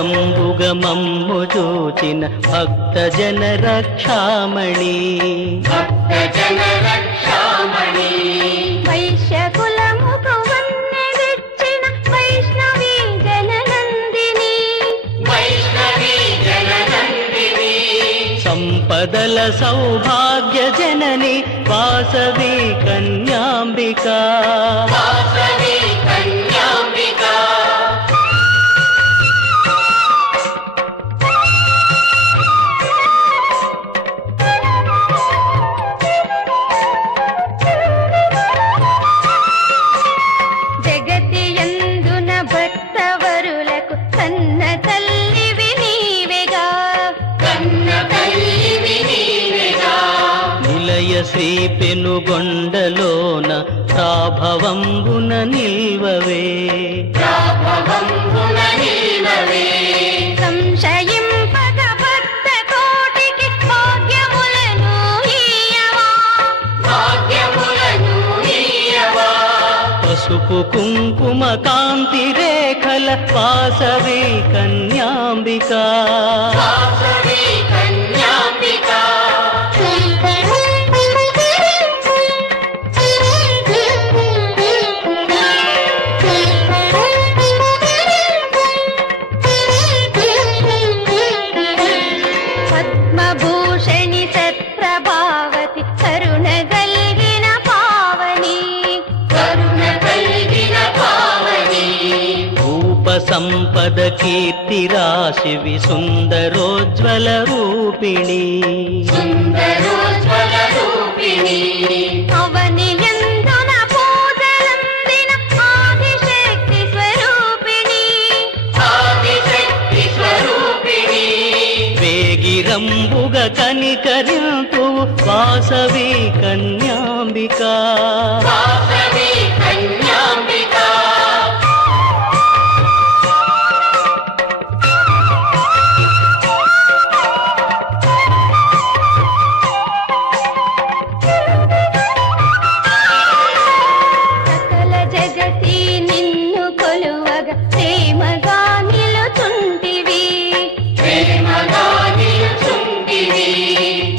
ఆదరంబుగమమ్ము చూచిన భక్తజన రక్షామణి వైశ్యకులముకు వన్నెదిచ్చిన వైష్ణవీ జననందిని సంపదల సౌభాగ్య జనని వాసవి కన్యాంబికా శ్రీ పెనుగొండలోన ప్రాభవంబున నిల్వవే సంశయింపక భక్త కోటికి భాగ్యములను ఇయ్యవా పసుపు కుంకుమ కాంతి రేఖల వాసవి కన్యాంబికా పద్మభూషణి సత్ప్రభావతి కరుణ కలిగిన పావని రూప సంపద కీర్తి రాశివి సుందరోజ్వల రూపిణి అవని యందున పూజలందిన ఆదిశక్తి స్వరూపిణి వేగిరంబుగ కనికరింతు వాసవి కన్యాంబికా సకల జగతి నిన్ను కొలువగా ప్రేమగా నిలుచుంటివి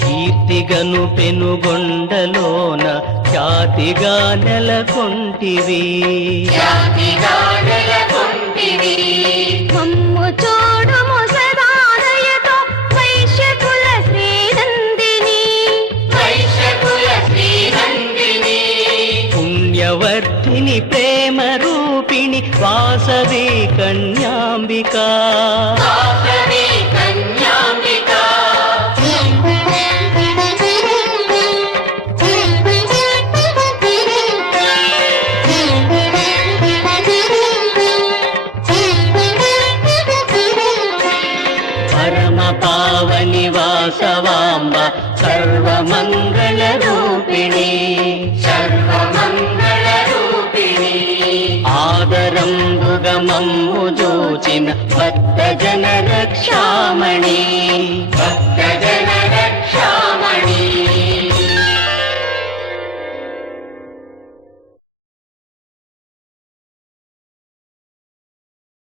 కీర్తిగను పెనుగొండలోన ఖ్యాతిగా నెలకొంటివి మమ్ము చూడుము సదాదయతో వైశ్యకుల శ్రీనందిని పుణ్యవర్ధిని ప్రేమ రూపిణి వాసవి కన్యాంబికా పరమ పావని వాసవాంబ సర్వమంగళ రూపిణి ఆదరంబుగమమ్ము జోచిన భక్తజన రక్షామణి